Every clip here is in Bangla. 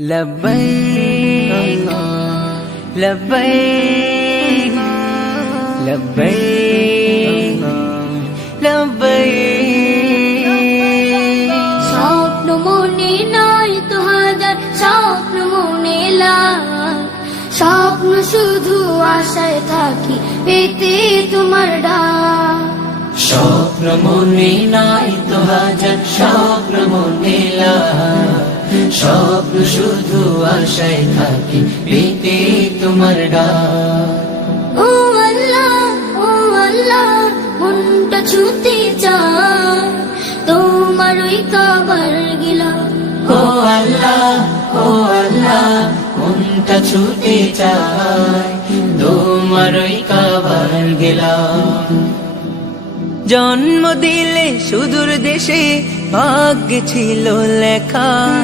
لبيك لبيك لبيك لبيك স্বপ্ন মনে নয় তো হাজার স্বপ্ন মনে লাখ স্বপ্ন শুধু আশায় থাকি পেতে তোমার ডাক স্বপ্ন মনে নাই তো হাজার স্বপ্ন মনে লাই। স্বপ্ন শুধু আশায় থাকি পেতে তোমার ডাক ও আল্লাহ ও আল্লাহ মনটা ছুতে চায় তোমার ওই কাবার গিলা। ও আল্লাহ ও আল্লাহ মনটা ছুটে চায় তোমার ওই কাবার গেলাম জন্ম দিলে সুদূর দেশে ভাগ্যে ছিল লেখা।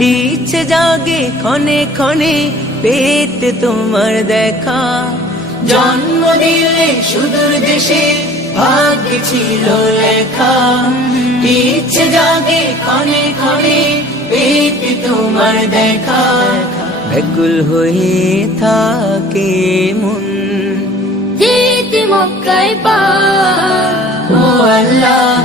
ইচ্ছে জাগে ক্ষণে ক্ষণে পেতে তোমার দেখা। জন্ম দিলে সুদূর দেশে ভাগ্যে ছিল লেখা। ইচ্ছে জাগে ক্ষণে ক্ষণে পেতে তোমার দেখা। ব্যাকুল হয়ে থাকে মন। মক্কায় পা। ও আল্লাহ।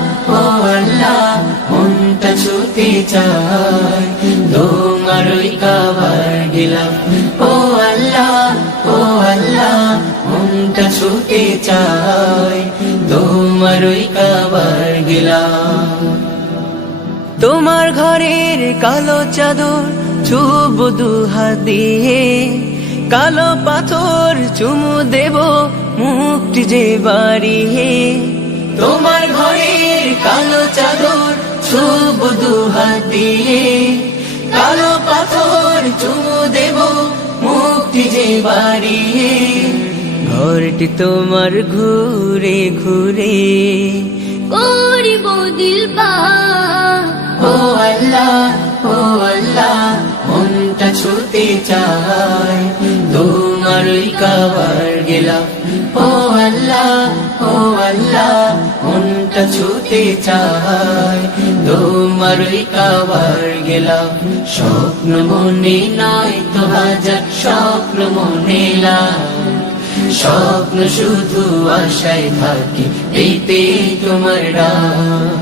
ছুতে চায়? তোমার ওই কাবার গেলাম ও আল্লাহ ও আল্লাহ, মনটা ছুতে চায়। তোমার ওই কাবার গেলাম তোমার ঘরের কালো চাদর চুব দুহাত দিয়ে। কালো পাথর চুমু দেব মুক্তি যে বাড়িয়ে। তোমার ঘরের দিয়ে কালো পাথর চুমু দেব মুক্তি যে বাড়িয়ে। ঘরটি তোমার ঘুরে ঘুরে। করিব দিল ও আল্লাহ ও আল্লাহ মনটা ছুতে চায় তোমার ওই কাবার গেলাম। ও আল্লাহ ও আল্লাহ, মনটা ছুতে চায় তোমার ওই কাবার গেলাম। স্বপ্ন মনে নয় তো হাজার স্বপ্ন মনে স্বপ্ন শুধু আশায় থাকি, পেতে তোমার ডাক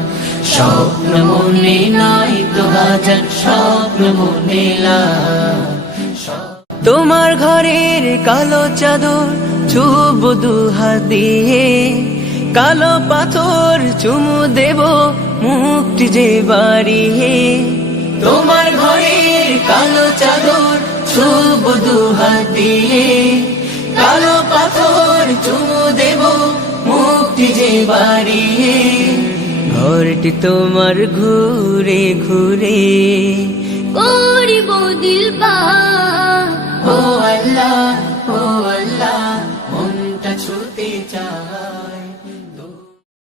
স্বপ্ন মনে নাই তো হাজার স্বপ্ন মনে লাই। তোমার ঘরের কালো চাদর চুব দুহাত। দিয়ে কালো পাথর চুমু দেব মুক্তি যে বাড়িয়ে তোমার ঘরের কালো চাদর চুব দুহাত। দিয়ে কালো পাথর চুমু দেব মুক্তি যে বাড়িয়ে ঘরটি তোমার ঘুরে ঘুরে। করিব দিল পা ও আল্লাহ ও আল্লাহ মনটা ছুতে চায়।